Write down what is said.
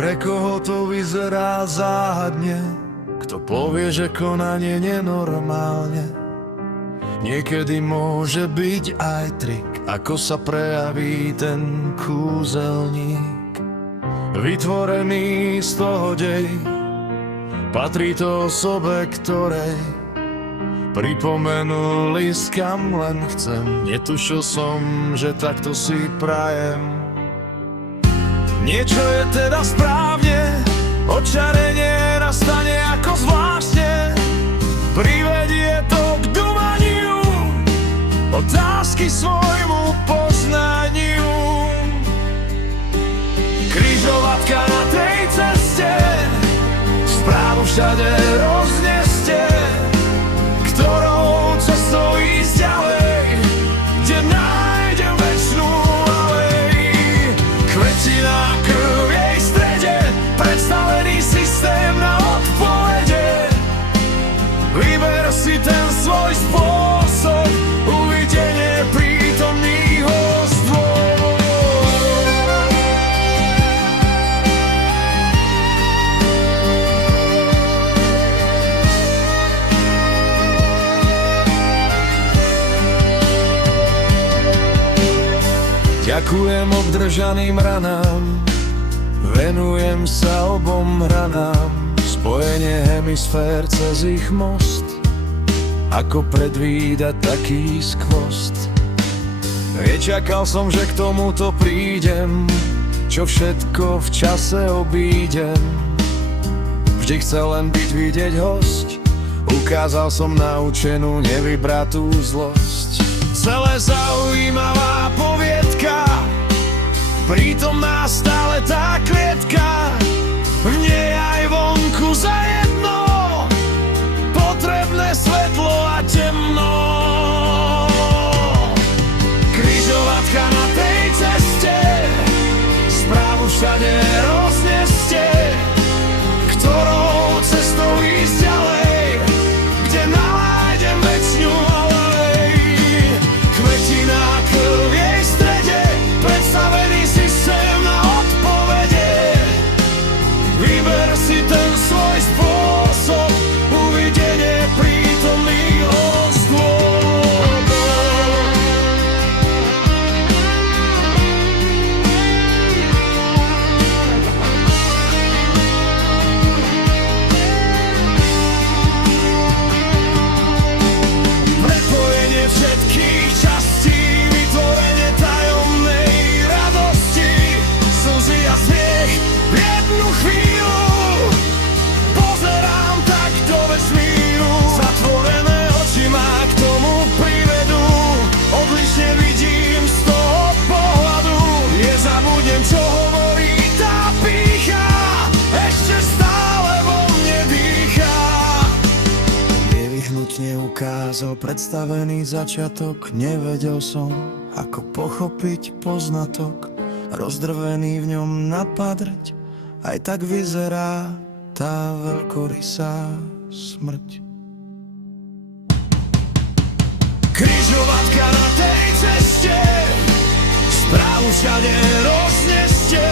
Pre koho to vyzerá záhadne, kto povie, že konanie nenormálne. Niekedy môže byť aj trik, ako sa prejaví ten kúzelník. Vytvorený z toho dej, patrí to osobe, ktorej pripomenul list, kam len chcem. Netušil som, že takto si prajem. Niečo je teda správne, očarenie nastane ako zvláštne. Privedie to k dumaniu, otázky svojmu poznaniu. Križovatka na tej ceste, správu všade rozneste. Ktorou cestou ísť ďalej, kde nájdem večnú alej. Kvetina k jej strede, predstavený systém na odpovede. Vyber si ten svoj spôsob, uvidenie prítomných hostov. Ďakujem obdržaným ranám, venujem sa obom hranám. Spojenie hemisfér cez ich most, ako predvídať taký skvost. Nečakal som, že k tomuto prídem, čo všetko v čase obídem. Vždy chcel len byť vidieť hosť, ukázal som naučenú nevybratú zlosť. Celé zaujímavá poviedka, prítomná stále tá klietka. V nej aj vonku zajedno, potrebné svetlo a temno. Križovatka na tej ceste, správu všade rozneste. Ktorou cestou ísť ďalej, kde nájdem večnú alej. Kvetina k jej strede, predstavený systém na odpovede. Vyber si ten svoj spôsob, uvidenie prítomných hostov. Prepojenie všetkých častí, vytvorenie tajomnej radosti. Slzy a smiech v jednu chvíľu, pozerám tak do vesmíru. Zatvorené oči ma k tomu privedú, odlišne vidím z toho pohľadu. Nezabudnem, čo hovorí tá pýcha, ešte stále vo mne dýcha. Nevyhnutne ukázal predstavený začiatok, nevedel som, ako pochopiť poznatok. Rozdrvený v ňom napadrť, aj tak vyzerá tá veľkorysá smrť. Križovatka na tej ceste, správu všade rozneste.